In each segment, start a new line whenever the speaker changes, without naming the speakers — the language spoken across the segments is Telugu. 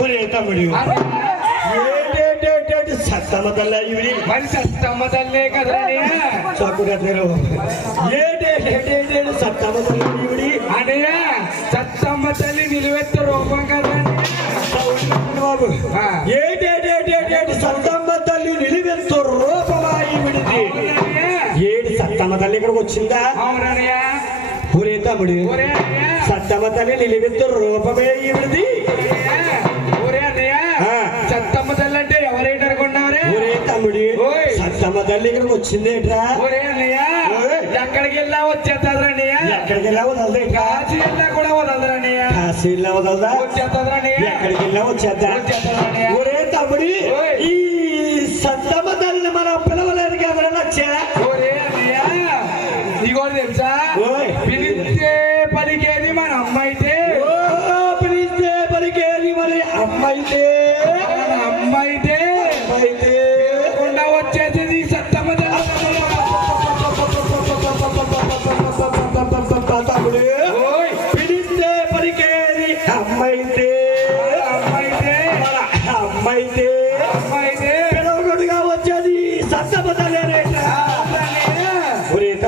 ఒరే తమ్ముడు ఏంటేంటేంటి సత్తమ్మ తల్ల ఇవి
మరి సత్తమ్మ తల్లే కదరయ్యా
చక్కుగద్దరు ఏంటేంటేంటి సత్తమ్మ తల్ల ఇవిడి
అనయ్య సత్తమ్మ తల్లి నిలువెత్తు రూపం కదండి
బాబు
ఆ.
ఏంటేంటేంటి సత్తమ్మ తల్లి నిలివెత్తు సత్తమ్మ తల్లి ఇక్కడికి వచ్చిందా? పూరే తమ్ముడు సత్తమ్మ తల్లి నిలివెత్తు రూపమే ఈవిడిది.
సత్తమ్మ తల్లి అంటే ఎవరేటనుకున్నారే
తమ్ముడు సత్తమ్మ తల్లి ఇక్కడికి వచ్చిందేట్రా?
ఎక్కడికి వెళ్ళా వచ్చేస్తారండి
ఎక్కడికి వెళ్ళా వదలదు
కాశీ వెళ్ళా కూడా వదలరండి
కాశీ వెళ్ళా
వదలదా?
ఎక్కడికి వెళ్ళా
వచ్చేస్తా
ఊరే తమ్ముడి ఈ
Yeah.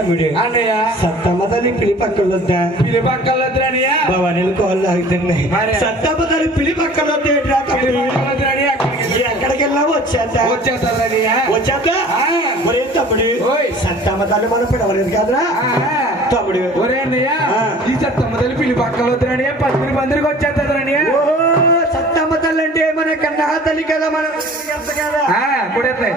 తమ్ముడు
అన్నయ్య
సత్తమ్మ తల్లి పిలి పక్కలొద్దా
పిలి పక్కలొద్దురన్నయ్య
భవానీలు కోళ్ళు ఆగుతున్నాయి. సత్తమ్మ తల్లి పిలి పక్కలొద్దేట్రా
పిలి
తమ్ముడు ఎక్కడికి వెళ్ళా వచ్చేద్దా
వచ్చేస్తారన్నయ్య
వచ్చేద్దా. ఒరే తమ్ముడు. సత్తమ్మ తల్లి మనం పిలవలేదు కదరా తమ్ముడు
ఒరే అన్నయ్య. ఈ సత్తమ్మ తల్లి పిలి పక్కలొద్దురన్నయ్య పందిరి పందిరికి వచ్చేస్తారన్నయ్య
తల్లికెళ్ళా మనం
కుడెత్తాయి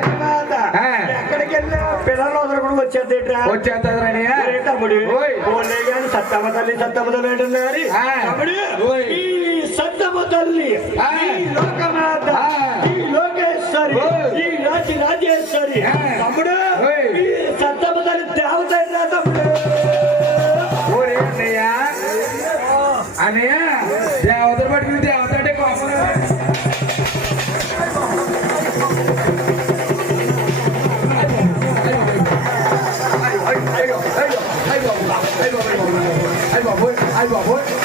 ఎక్కడికి వెళ్ళా పిల్లలు వదలకుండా వచ్చేద్దేట్రా? వచ్చేస్తారని తమ్ముడు ఓలే కానీ సత్తమ్మ తల్లి సత్తమ్మ తల్లి అంటున్నారు. తమ్ముడు ఈ సత్తమ్మ తల్లి ఈ లోకమాత ఈ లోకేశ్వరి ఈ రాజి రాజేశ్వరి. తమ్ముడు ఈ సత్తమ్మ తల్లి దేవత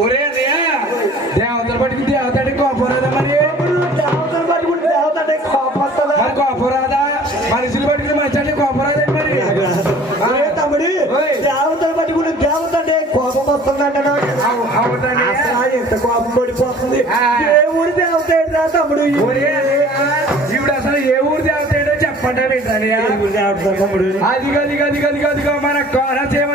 ఒరే
రే దేవతలు పట్టుకు మరి? దేవతలు పట్టుకుని దేవతడి మనిషి కోపరాదా? మరి?
అరే తమ్ముడు దేవతలు పట్టుకుని దేవత అంటే కోపం వస్తుందంటే నాకు ఎంత కోపం పడిపోతుంది?
ఏ
ఊరి దేవత తమ్ముడు?
ఇప్పుడు అసలు ఏ ఊరి దేవత చెప్పండి అది గది గది గది గదిగా మన కోన
చేమ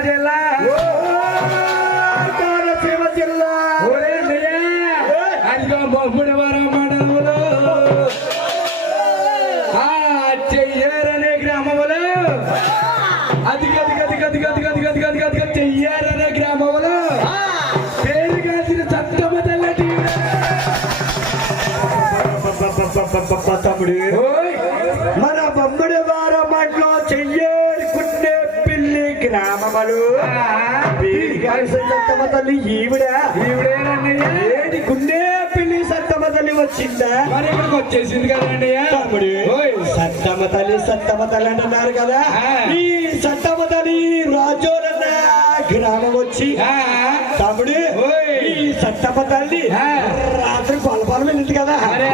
తమ్ముడు.
ఓయ్.
మన బొమ్మడి వారం మట్లో చెయ్యేరుకుండే పిల్లి గ్రామములు. సత్తమ్మ తల్లి ఈవిడ. ఏడి గుండె పిల్లి సత్తమ్మ తల్లి వచ్చిందా?
మరి ఇక్కడికి వచ్చేసింది కదండయ్య
తమ్ముడు
ఓయ్.
సత్తమ్మ తల్లి సత్తమ్మ తల్లి అంటున్నారు కదా. ఈ సత్తమ్మ తల్లి రాజోలన్న గ్రామం వచ్చి. తమ్ముడు
ఓయ్.
ఈ సత్తమ్మ తల్లి. రాత్రి పొలపాలం వెళ్ళింది కదా.
అరే.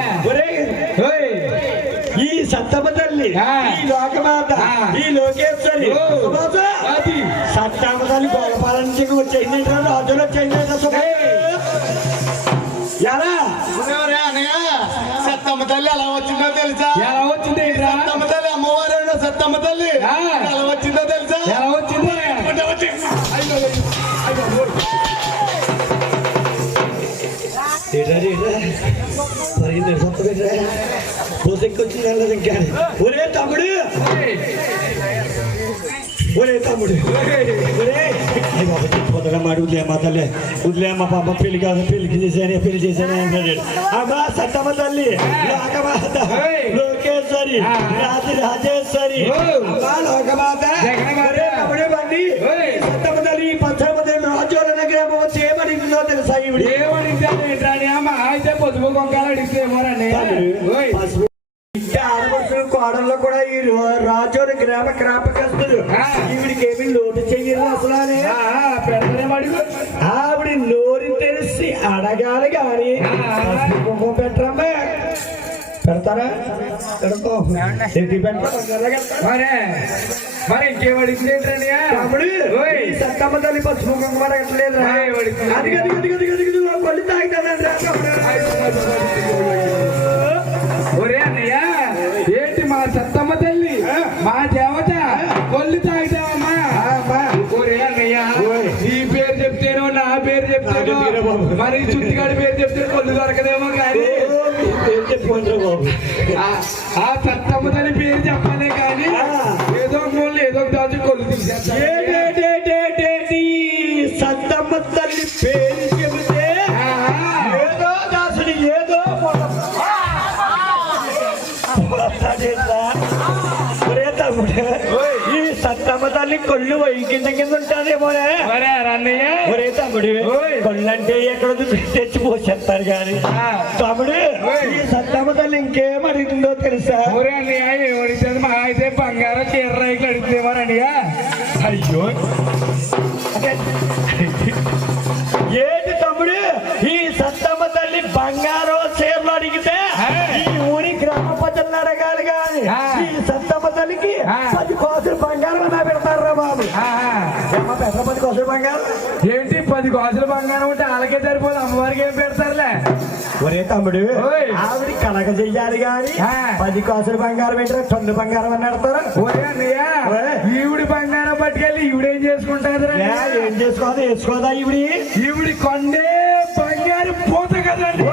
ఈ సత్తమ్మ తల్లి. ఈ లోకమాత
ఆ.
ఈ లోకేశ్వరి సత్తమ్మ తల్లి గోపాలం నుంచి వచ్చేసింది రాజులు వచ్చేసింది ఎలా
సత్తమ్మ తల్లి ఎలా వచ్చిందో తెలుసా?
ఎలా వచ్చింది?
సత్తమ్మ తల్లి అమ్మవారు సత్తమ్మ తల్లి. ఎలా వచ్చిందో తెలుసా?
ఎలా వచ్చింది?
వచ్చిందన్నది ఇంకా. ఒరే తమ్ముడు! ఒరే తమ్ముడు! ఒరే! బాబా చెప్పిపోతాడా మాడు వదిలేమ్మా తల్లి? వదిలేమ్మా పాప పెళ్ళి కాదు పెళ్ళికి చేశానే పెళ్ళి చేశానే అన్నాడు. అమ్మా సత్తమ్మ తల్లి! లోకమాత! లోకేశ్వరి! రాజు రాజేశ్వరి! అమ్మా లోకమాత! బండి. సత్తమ్మ తల్లి పంచమ తల్లి రాజ్యోల వచ్చి ఏమడిగిందో తెలుసా
ఏంటని అమ్మ? అయితే పొదుపు కొంకాలు అడిగితే
కోడల్లో కూడా ఈ రాజోని గ్రామ క్రాపకస్తులు. ఈవిడికి ఏమి లోటు చెయ్యరు అసలు
అడుగు
ఆవిడ నోరు తెలిసి అడగాలి కుంకుమ పెట్టరమ్మా. పెడతారా? పెడతాం?
మరే మరి ఇంకేం అడిగింది ఏంటని
తమ్ముడు
ఓయ్.
ఈ సత్తమ్మ తల్లి పసుపు కుంకుమ? అది గది గది గది గది గది కొల్లి తాగుతానండి.
పేరు
చెప్పుకోండిరా బాబు
ఆ- ఆ సత్తమ్మ తల్లి పేరు చెప్పాలే కానీ. ఏదో మూల ఏదో దాచి కొల్లు తీసేస్తాను
వై కింద కింద
అన్నయ్య
ఒరే తమ్ముడు. కొల్లంటే ఎక్కడ తెచ్చి పోసేస్తారు
ఆ.
తమ్ముడు. ఈ సత్తమ్మ తల్లి ఇంకేం అడుగుతుందో తెలుసా
ఊరే అన్నయ్య మా అయితే బంగారం చీర రైకులు అడుగుతేమో అన్నయ్య అయ్యో
ఏంటి తమ్ముడు ఈ సత్తమ్మ తల్లి బంగారం చీరలు అడిగితే. ఈ ఊరి గ్రామ ప్రజలను అడగాలి కానీ. ఈ సత్తమ్మ తల్లికి. పది కోసులు బంగారం
ఏంటి పది గాజుల బంగారం ఉంటే వాళ్ళకే సరిపోదు అమ్మవారికి ఏం పెడతారులే?
ఒరే తమ్ముడు. ఆవిడ కనక చెయ్యాలి గాని. పది కోసులు బంగారం ఏంటో టన్ను బంగారం అని ఓయ్.
ఈవిడి బంగారం పట్టుకెళ్ళి ఈవిడేం చేసుకుంటారు
ఏం చేసుకోదా వేసుకోదా ఈవిడి?
ఈవిడి కొండే బంగారు పోత కదండి.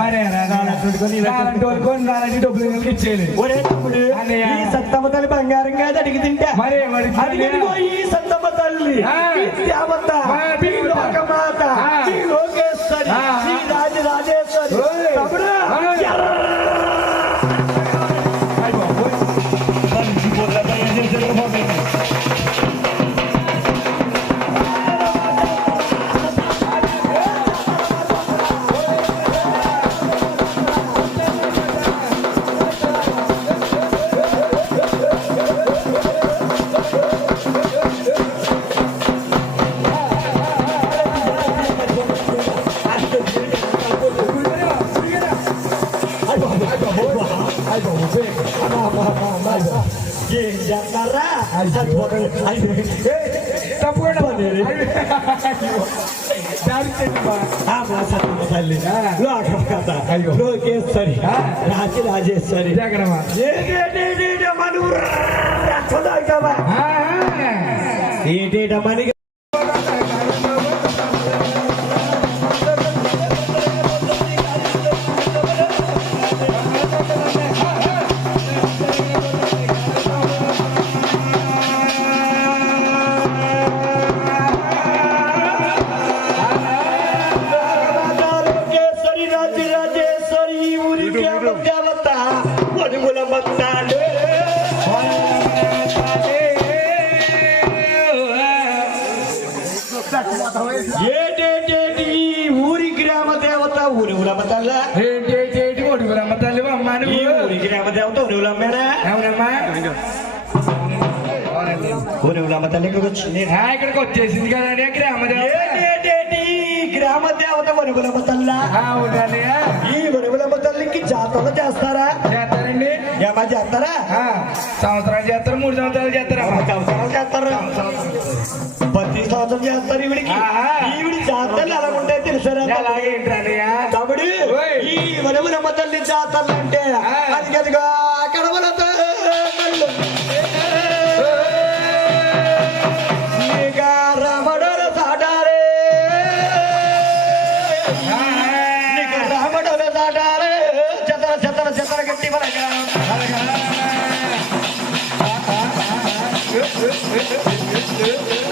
మరి
నాలంటి
నాలంటి డబ్బులు ఇచ్చేయాలి
ఒరే తమ్ముడు. ఈ సత్తమ్మ తల్లి బంగారం కాదు అడిగి తింటా
మరి
అడిగిదిగో? ఈ సత్తమ్మ తల్లి. ఈ దేవత ఈ. లోకమాత. ఈ లోకేశ్వరి. ఈ. తమ్ముడు. ఎర్ర లోకేశ్వరి
ఆ.
రాజ రాజేశ్వరి
జగడమా.
ఏటేటేటి ఊరి గ్రామ దేవత ఉరువులమ్మ తల్ల?
ఏంటి ఏంటి ఏంటి కొడుకురమ్మ తల్లి అమ్మ
ఊరి గ్రామ దేవత ఉరువులమ్మేనా
అవునమ్మా.
ఉరువులమ్మ తల్లి ఇక్కడికి వచ్చింది
ఇక్కడికి వచ్చేసింది కదండి గ్రామ దేవత.
ఏటేటేటి ఈ గ్రామ దేవత తల్ల?
అవునన్నయ్య
ఈ ఉరువులమ్మ తల్లికి జాతరలు చేస్తారా?
చేస్తారండి.
ఏమా చేస్తారా?
సంవత్సరాలు చేస్తారు మూడు సంవత్సరాలు చేస్తారు
సంవత్సరాలు చేస్తారు. స్తోత్రం చేస్తారు ఈవిడికి ఈవిడి జాతరలు అలా ఉంటాయి తెలుసారా తల్లి జాతరలు అంటే అది
కదిగా yeah, Yeah.